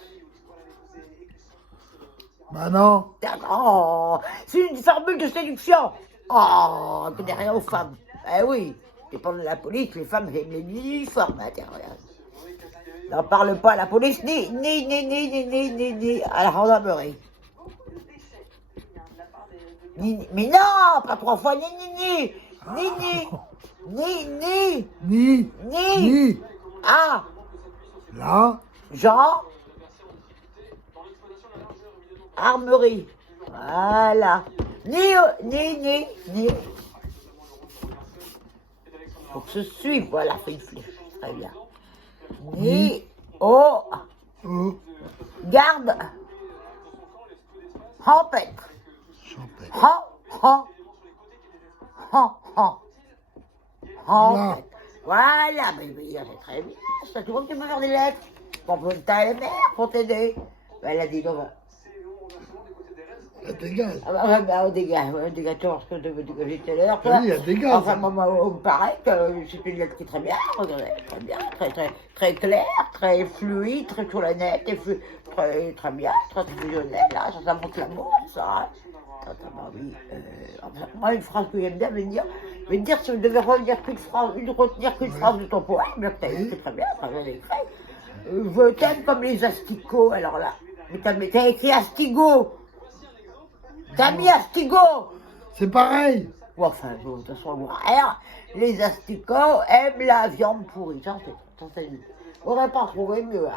Bah, non. Oh, c'est une formule de séduction. Oh, que derrière aux femmes. Eh oui, dépend de la police, les femmes aiment les uniformes. Hein, tiens, regarde. N'en parle pas à la police, ni à la gendarmerie. Mais non, pas 3 fois, ni. Ah, Là. Jean. Armerie. Voilà. Ni. Faut que ce suive, voilà, fait une flèche. Très bien. Ni. Oh. Oh. Garde. Empêtre. Champêtre. Empêtre. Voilà, mais c'est très bien. Ça, tu vois que tu peux faire des lettres. Pour ta mère, pour t'aider. Ben, elle a dit, non, Il y a des gaz. Ah bah, ouais, bah, on dégage tout ce que je veux dégager tout à l'heure. Oui, il y a des gaz. Enfin, moi, on me paraît que c'est une lettre qui est très bien, regardez, très bien, très claire, très fluide, très solennelle, très bien, très fusionnelle, là, ça montre l'amour, ça. Hein. Bah oui, enfin, moi, une phrase que j'aime bien me dire si je devais retenir qu'une phrase de ton poème, bien que t'as écrit très bien, très bien écrit. Je t'aime comme les asticots, alors là. Mais t'as écrit astigot. T'as mis astigot. C'est pareil. Bon, enfin, de toute façon, les asticots aiment la viande pourrie. Ça, c'est dit. Aurait pas trouvé mieux.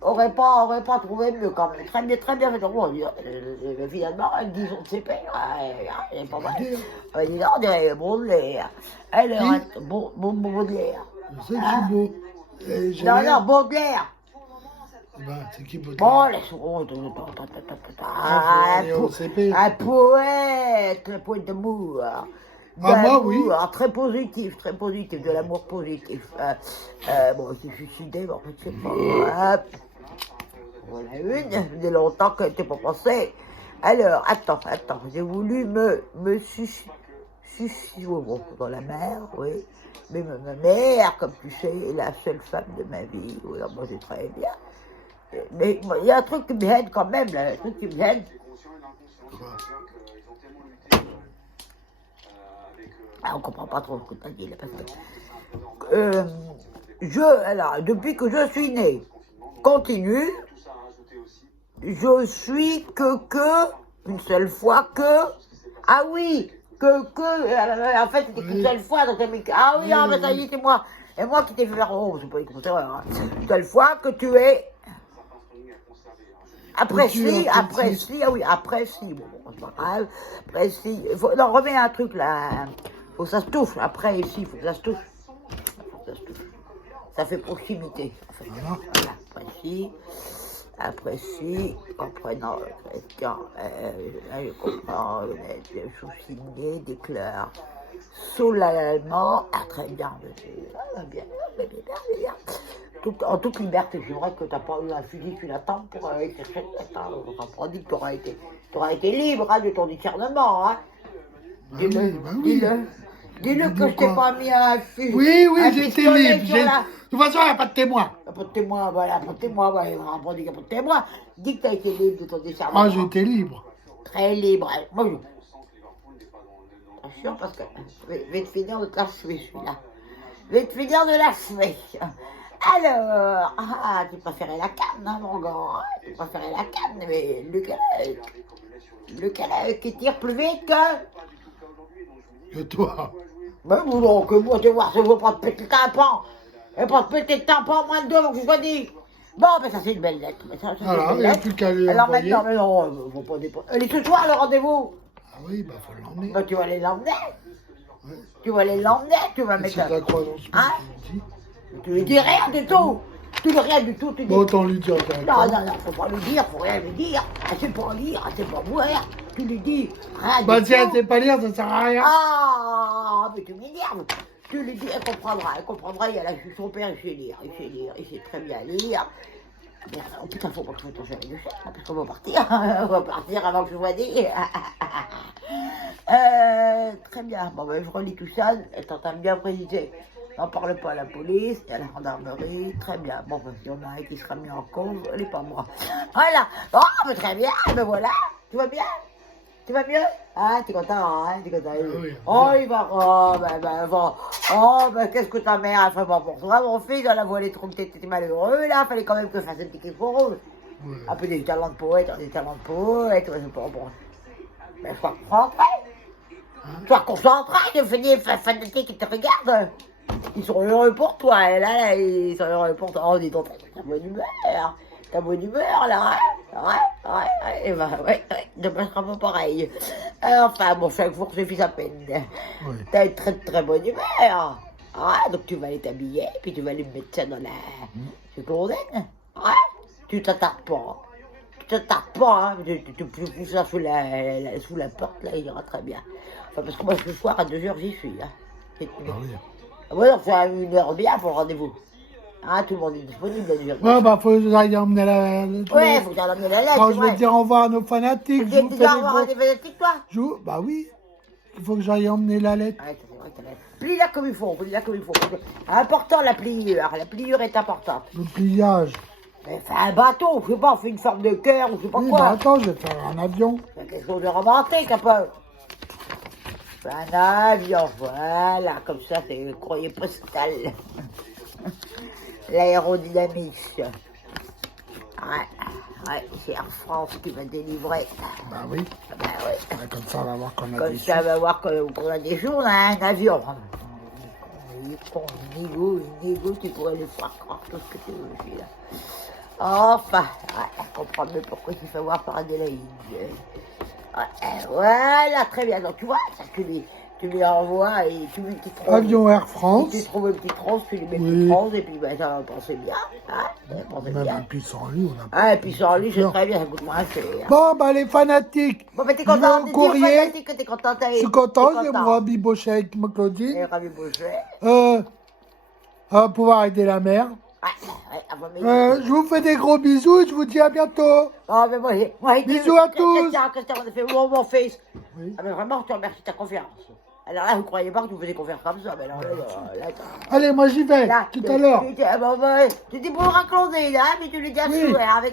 Aurait pas trouvé mieux quand même. Très bien fait. Bon, finalement, disons de ses pères. Elle est pas mal. Dis donc, on dirait Baudelaire. Elle est Baudelaire. Je sais que je suis beau. Non, Baudelaire. Ben, c'est qui Baudelaire? Bon, laisse-moi. Un poète, le poète d'amour. Moi, oui. Très positif, de l'amour positif. Bon, il s'est suicidé, mais en fait, c'est pas. Voilà une, il y a longtemps qu'elle n'était pas passée. Alors, attends, j'ai voulu me suicider dans la mer, oui. Mais ma mère, comme tu sais, est la seule femme de ma vie. Oui, alors moi, c'est très bien. Mais il y a un truc qui me gêne quand même, là, un truc qui me gêne. On comprend pas trop ce que tu as dit, là, parce que... alors, depuis que je suis né, continue, je suis une seule fois ah oui, en fait, c'était qu'une seule fois, donc ah oui, mais ça y est, c'est moi, et moi qui t'ai fait faire, c'est pas écouter, une seule fois que tu es, après si, bon, c'est pas grave, après si, non, remets un truc là, faut que ça se touche, après ici, faut que ça se touche, ça fait proximité, voilà, après si, comprenant quelqu'un, je comprends, sous-signé, déclare solennellement, très bien, bien. En toute liberté, c'est vrai que tu n'as pas eu un fusil sur la tempe pour aller chercher cette lettre. On t'a pas dit que tu auras été libre de ton discernement. Hein. Dis-le. Dis-le que je t'ai pas mis un fusil. Oui, j'étais libre. De toute façon, il n'y a pas de témoin. Il n'y a pas de témoin, voilà, pas de témoin. Il n'y a pas de témoin. Dis que tu as été libre de ton discernement. Ah, j'étais libre. Très libre. Moi, attention, parce que je vais te finir de t'achever, celui-là. Je vais te finir de l'achever. Alors, tu préférais la canne, hein, mon gars. Tu préférais la canne, mais lequel qui tire plus vite que toi. Mais non, que moi, tu vois, je ne veux pas te péter le tympan. Et pas te péter le tympan en moins de 2 avant que je sois dit. Bon, mais ça, c'est une belle lettre. Voilà, il n'y a plus qu'à lui alors envoyer. maintenant, mais non, faut pas dépenser. Elle est ce soir, le rendez-vous. Ah oui, bah, faut l'emmener. Bah, tu vas aller l'emmener. Ouais. Tu vas aller l'emmener, tu vas mettre... C'est la croisance. Hein? Tu lui dis rien du tout. Tu lui dis rien du tout. Tu dis... Bon, autant lui dire. Non, faut pas lui dire, faut rien lui dire. Elle sait pas lire, elle sait pas voir. Tu lui dis rien Bah, du si elle tout. sait pas lire, ça sert à rien. Ah, mais tu m'énerves. Tu lui dis, elle comprendra, il y a là, son père, il sait très bien lire. Merde, oh putain, faut pas que je me touche avec le chef, parce qu'on va partir. On va partir avant que je sois dit. Très bien, bon ben je relis tout ça, t'entends bien préciser. N'en parle pas à la police, à la gendarmerie, très bien. Bon, ben, si on a un qui sera mis en cause, elle n'est pas moi. Voilà, oh, mais très bien, ben voilà, tu vas bien? Tu vas mieux? Ah, t'es content, hein? T'es content. Oui. Oh, il va. Oh, ben, qu'est-ce que ta mère a fait pour toi, mon fils? Elle a volé trop que t'étais malheureux, là. Fallait quand même que je fasse un petit quelque chose. Ouais. Un peu des talents de poète, ouais, c'est pas bon. Mais sois concentré. Sois concentré, de venir fanatique qui te regarde. Ils sont heureux pour toi, et là, ils sont heureux pour toi. Oh, dis donc, t'as bonne humeur. T'as bonne humeur, là, hein? Ouais, et ben, ouais, demain sera pas pareil. Enfin, bon, chaque jour suffit sa peine. Ouais. T'as une très très bonne humeur. Ouais, donc tu vas aller t'habiller, puis tu vas aller mettre ça dans la secondaire. Ouais, tu t'attardes pas. Hein, tu pousses ça sous la porte, là, il ira très bien. Enfin, parce que moi, ce soir, à 2h, j'y suis, hein. Ah oui. Ah ouais, donc c'est à 1h bien pour le rendez-vous. Ah, tout le monde est disponible, déjà. Ouais, bah, faut que j'aille emmener la lettre. Ouais, faut que t'en emmener la lettre, Quand c'est je vais vrai. dire au revoir à nos fanatiques, je vous Tu fais dois des avoir gros... un fanatiques, toi? Bah oui, il faut que j'aille emmener la lettre. Ouais, c'est vrai, t'as raison. Plie-la comme il faut, plie-la comme il faut. Important, la pliure. La pliure est importante. Le pliage. Mais fais un bateau, je sais pas, fais une forme de cœur ou je sais pas Oui, quoi. bah attends, je vais faire un avion. C'est quelque chose de romantique un peu. Un avion, voilà, comme ça, c'est le courrier postal. L'aérodynamique. Ouais, c'est Air France qui va délivrer. Bah oui. Bah ouais. Bah, comme ça, on va voir qu'on a Comme des ça, on va voir qu'on a des jours, on a un avion. Il est con, il négo, tu pourrais lui faire croire tout ce que tu veux, celui-là. Enfin, ouais, comprends mieux pourquoi il fait voir par Adélaïde. Ouais, voilà, très bien. Donc, tu vois, ça, tu lui envoies et tu lui petite rose. Avion Air France. Tu trouves une petite rose, tu lui mets une Oui. petite rose, et puis ben, ça va penser bien. Hein, ça va penser Même bien. un sans lui, on a Ah, et puis sans lui, c'est très bien, ça coûte moins cher. Bon, bah les fanatiques. Bon, ben, t'es Je vais content, au t'es courrier. fantastique que t'es content. Je suis content, je vais me rabibocher avec ma Et Claudine. Ravi Boucher. Pouvoir aider la mère. Je vous fais des gros bisous et je vous dis à bientôt. Ah, mais moi, Bisous à tous. Christian, on a fait mon fils. Oui. Ah, mais vraiment, je te remercie de ta confiance. Alors là, vous croyez pas que tu faisais confiance comme ça, mais alors là, Allez, moi j'y vais, là, tout à l'heure. Tu dis pour raconter, là, mais tu lui dis à Oui. souhait avec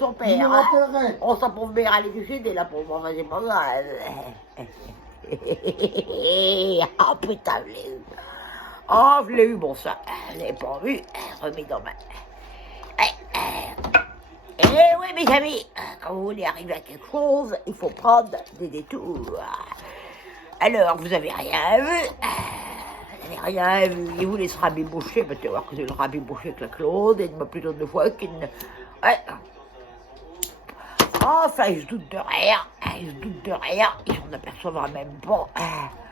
son Je me père. rappellerai. On s'en pauvre mère aller du sud, et là, pour moi, c'est pas grave. Oh putain, je l'ai eu. Oh, je l'ai eu, bon ça. Je l'ai pas vu, remis dans ma... Eh oui, mes amis, quand vous voulez arriver à quelque chose, il faut prendre des détours. Alors, vous avez rien vu. Vous n'avez rien vu. Il vous laisse rabiboucher, mais tu vas voir que c'est le rabiboucher avec la Claude, et il m'a plutôt deux fois qu'il ne... Ouais. Enfin, il se doute de rien. Il se doute de rien. Il s'en apercevra même pas.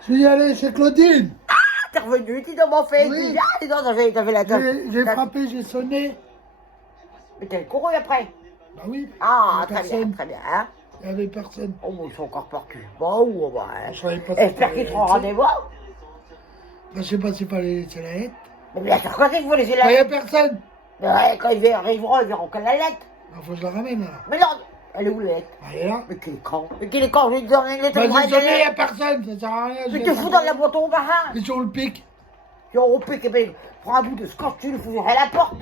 Je vais y aller chez Claudine. T'es revenu, tu m'as fait. Oui. Ah, dis donc, t'as fait la table. J'ai frappé, j'ai sonné. Mais t'as couru après. Bah oui. Ah, Il y avait très bien, personne. très bien. Hein. Il n'y avait personne. Oh, ils sont encore partis. Bon, bah, hein. Je savais pas. J'espère qu'ils seront rendez-vous. Bah, je sais pas s'il fallait laisser la lettre. Mais bien sûr, quand c'est que vous laissez Il la n'y a lettre. personne. Mais ouais, quand ils arriveront, ils verront que la lettre. Bah, faut que je la ramène alors. Mais non, elle est où la lettre? Bah, elle est là. Mais qu'il est con. Mais qu'il est con, je vais te donner une lettre. Bah, pour j'ai sonné, il n'y a elle. personne. Ça sert à rien. je Mais vais te pas fous dans sonner. la boîte au marin. Ils sont le pic. Tu au pic, et ben, prends un bout de scotch, tu le fous à la porte.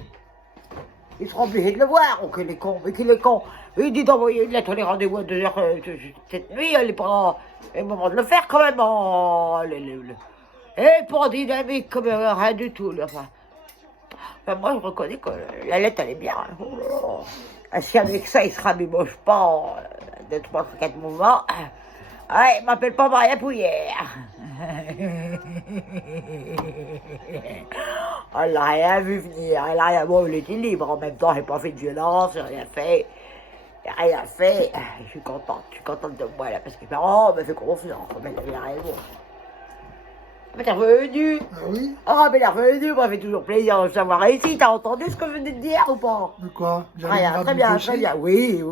Ils seront obligés de le voir. Oh, qu'il est con, mais qu'il est con. Il dit d'envoyer une lettre, les rendez-vous à 2h cette nuit, elle n'est pas le moment de le faire quand même. Oh, et pas dynamique comme rien du tout. Là. Enfin, moi, je reconnais que la lettre, elle est bien. Hein. Oh, si avec ça, il se rabiboche pas en 2, 3, 4 mouvements. Ouais, il m'appelle pas Maria Pouillère. Elle n'a rien vu venir. Elle a rien... Bon, il était libre en même temps. Elle n'a pas fait de violence, elle n'a rien fait. Elle n'a rien fait. Je suis contente de moi là parce que mes parents me fait confiance. Mais elle avait raison. Mais t'es revenu. Ah oui. Ah, mais elle est revenue. Moi, ça fait toujours plaisir de savoir réussi. T'as entendu ce que je venais de dire ou pas? De quoi? Rien, très bien, très bien. Oui.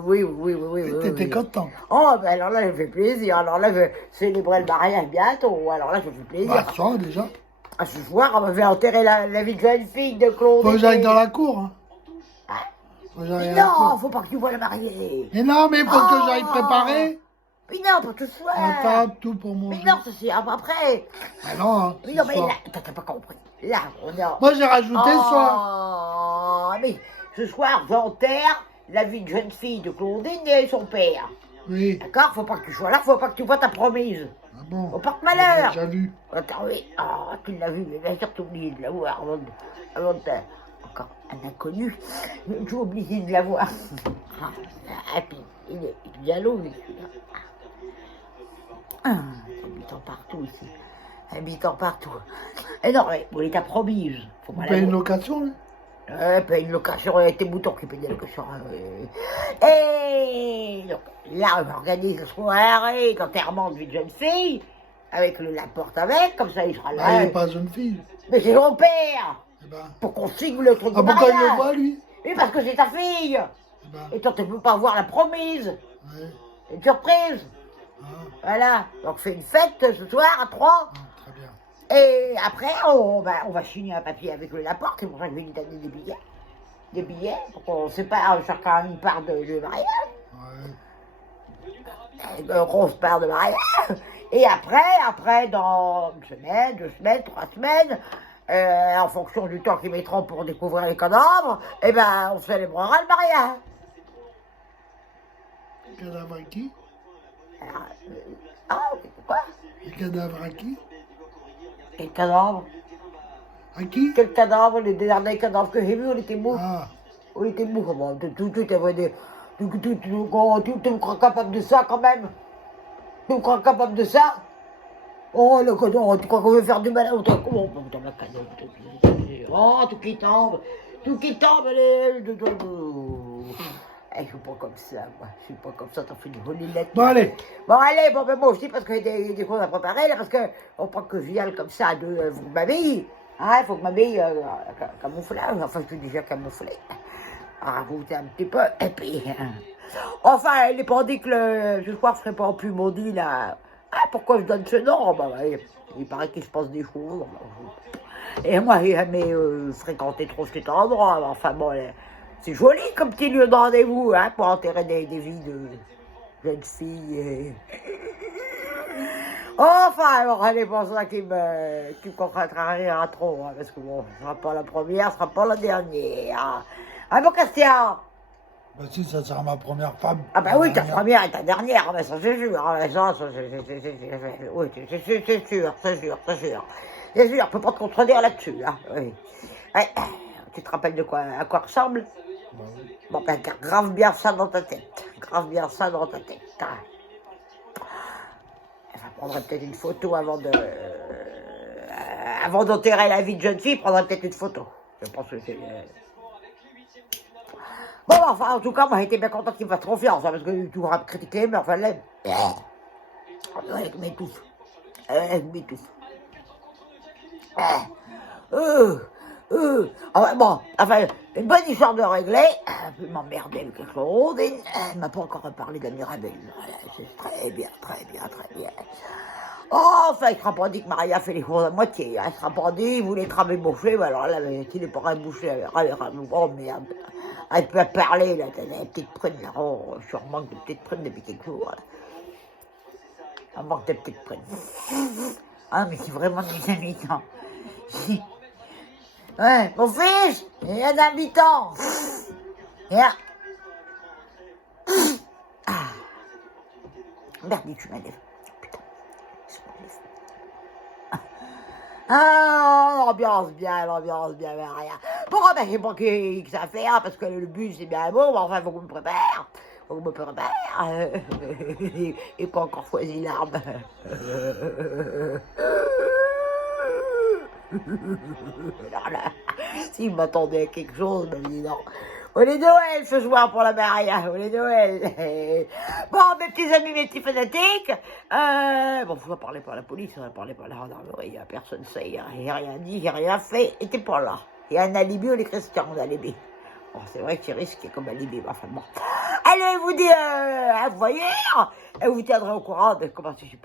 T'étais content. Oh, ben alors là, ça fait plaisir. Alors là, je célébrer le mariage bientôt. Alors là, ça fait plaisir. Bah, ça déjà. Ah, ce soir, on va faire enterrer la vie de jeune fille de Claude. Faut que j'aille dans la cour. Hein. Hein? Faut que j'aille à la Non, cour. faut pas que tu vois la mariée. Mais non, mais faut que j'aille Oh. préparer. Mais non, pas tout soir. La table, tout pour Mais manger. non, ça c'est après. Ah non, hein. Mais ce non, mais soir. là, t'as pas compris. Là, on est en... Moi, j'ai rajouté le soir. Oh, mais ce soir, j'enterre la vie de jeune fille de Claudine et son père. Oui. D'accord? Faut pas que tu sois là, faut pas que tu vois ta promise. Ah bon. Au porte-malheur. J'ai déjà vu. Attends, oui. Oh, tu l'as vu, mais bien sûr, t'as oublié de la voir avant de... Encore un inconnu. J'ai oublié de la voir. Ah, puis, il est bien long, lui, celui-là. Habitant partout ici. Habitant partout. Et non, mais bon, il t'a promise. Faut On pas paye la une location, là. paye une location avec tes moutons qui payent des locations. Et donc, là, on organise le soirée d'enterrement de vie de jeune fille, avec le Laporte avec, comme ça il sera là. Ah, il n'est pas jeune fille. Mais c'est mon père. Eh ben. Pour qu'on signe le truc Ah, de pourquoi il mariage. le voit, lui? Oui, parce que c'est ta fille. Eh ben. Et toi, tu peux pas voir la promise. Ouais. Une surprise. Ah, Voilà. Donc, fais une fête ce soir à 3. très bien. Et après, on va signer un papier avec le Laporte, c'est pour ça que je vais lui donner des billets. Des billets, pour qu'on sépare chacun une part de mariage. Ouais. Une grosse part de mariage. Et après, dans une semaine, 2 semaines, 3 semaines, en fonction du temps qu'ils mettront pour découvrir les cadavres, eh ben, on célébrera le mariage. Les cadavres à qui? Alors, ah, quoi? Les cadavres à qui? Quel cadavre? À qui? Quel cadavre? Les derniers cadavres que j'ai vus, on était mous. Ah, On était mous, comment? Tout est vrai. Tu me crois capable de ça quand même? Tu me crois capable de ça? Oh, le codon, tu crois qu'on veut faire du mal à l'autre? Comment? Oh, tout qui tombe, allez. Je suis pas comme ça, moi. Je suis pas comme ça, t'en fais une holilette. bon allez. Bon, allez, bon, ben moi aussi, parce qu'il y a des choses à préparer, là, parce que on prend que je viens comme ça, faut que m'habille. Hein, faut que m'habille camouflage. Enfin, je suis déjà camouflé. Rajouter un petit peu, et puis... Enfin, il n'est pas dit que ce soir, je serai pas en plus maudit, là. Ah, pourquoi je donne ce nom? Bah, ouais, il paraît qu'il se passe des choses. Et moi, j'ai jamais fréquenté trop cet endroit. Enfin, bon, c'est joli comme petit lieu de rendez-vous, hein, pour enterrer des vies de jeunes filles. Enfin, bon, allez, pour ça qui me contrariera trop, hein, parce que bon, ce sera pas la première, ce sera pas la dernière. Ah, bon, Christian? Bah si, ça sera ma première femme. Ah bah oui, ta dernière. première et ta dernière, mais ça c'est sûr, hein, ça oui, c'est sûr, c'est sûr. C'est sûr, on peut pas te contredire là-dessus, hein, oui. Ouais, tu te rappelles de quoi, à quoi ressemble? Bah oui. Bon, ben, grave bien ça dans ta tête, grave bien ça dans ta tête. Ça prendrait peut-être une photo avant d'enterrer la vie de jeune fille, prendrait peut-être une photo. Je pense que c'est... Bon, enfin, en tout cas, moi, j'étais bien content qu'il me fasse confiance, hein, parce que tu m'auras critiqué, mais enfin, là, avec mes touffes. Ah ouais, bon, enfin, une bonne histoire de régler, puis m'emmerder avec quelque chose, et elle m'a pas encore parlé de la Mirabelle. Voilà, c'est très bien. Oh, enfin, il sera pas dit que Maria fait les choses à moitié, hein, il sera pas dit, il voulait être rabébouché, mais alors là, il n'est pas rabouché, oh merde. Elle peut parler, là, t'as des petites prunes, là. Oh, je suis en manque de petites prunes depuis quelques jours, là. En manque de petites prunes. Ah, mais c'est vraiment des habitants. Ouais, mon fils, il y a un habitant. Viens. Ah. Merde, tu m'enlèves. Putain, je m'enlève. Ah, l'ambiance bien, mais rien. Bon, ben, j'ai pas que ça fait, hein, parce que le bus, c'est bien beau, mais enfin, faut qu'on me prépare. Et pas encore choisi l'arme. Alors là, s'il m'attendait à quelque chose, ben, dis non. On est Noël ce soir pour la Maria, on est Noël. Bon, mes petits amis, mes petits fanatiques, bon, je ne parler pas à la police, je ne parler pas à la gendarmerie, personne ne sait, j'ai rien dit, j'ai rien fait, et t'es pas là. Il y a un alibi, on est chrétiens, on a alibi. Bon, c'est vrai que c'est risqué comme alibi, mais enfin bon. Allez, vous dire, vous voyez, et vous tiendrez au courant de comment ça s'est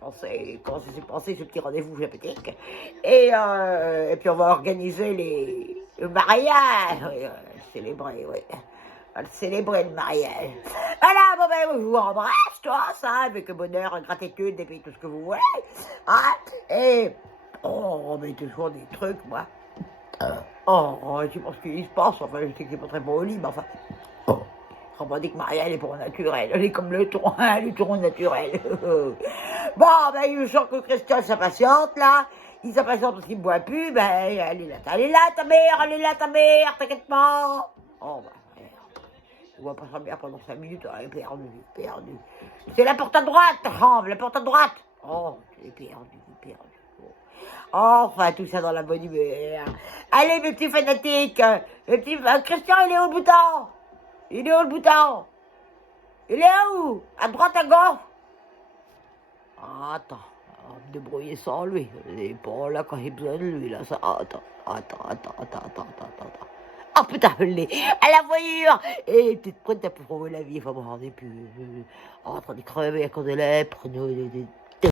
passé ce petit rendez-vous sympathique. Et puis on va organiser le mariage, célébrer, oui. On va célébrer le mariage. Voilà, bon ben, je vous embrasse, toi, ça, avec bonheur, gratitude, et puis tout ce que vous voulez. Hein, et on met toujours des trucs, moi. Je pense qu'il se passe, enfin, je sais qu'il n'est pas très bon au lit, mais enfin... On va dire que Maria, elle est pour naturel. Elle est comme le taureau naturel. Bon, ben, je sens que Christian s'impatiente, là. Il s'impatiente parce qu'il ne boit plus. Ben, elle est là, ta mère, t'inquiète pas. Oh, ben, merde. Il ne voit pas sa mère pendant 5 minutes. Elle est perdue. C'est la porte à droite, la porte à droite. Oh, elle est perdue. Enfin, tout ça dans la bonne humeur. Allez, mes petits fanatiques. Christian, il est où le bouton? Il est où le bouton? Il est où? À droite, à gauche? Attends, on va me débrouiller sans lui. Il est pas là quand j'ai besoin de lui, là. Ça. Attends. Oh putain, je l'ai. À la voiture. Et petite prête, t'as pu trouver la vie. Enfin, bon, on est plus en train de crever à cause de lèpre.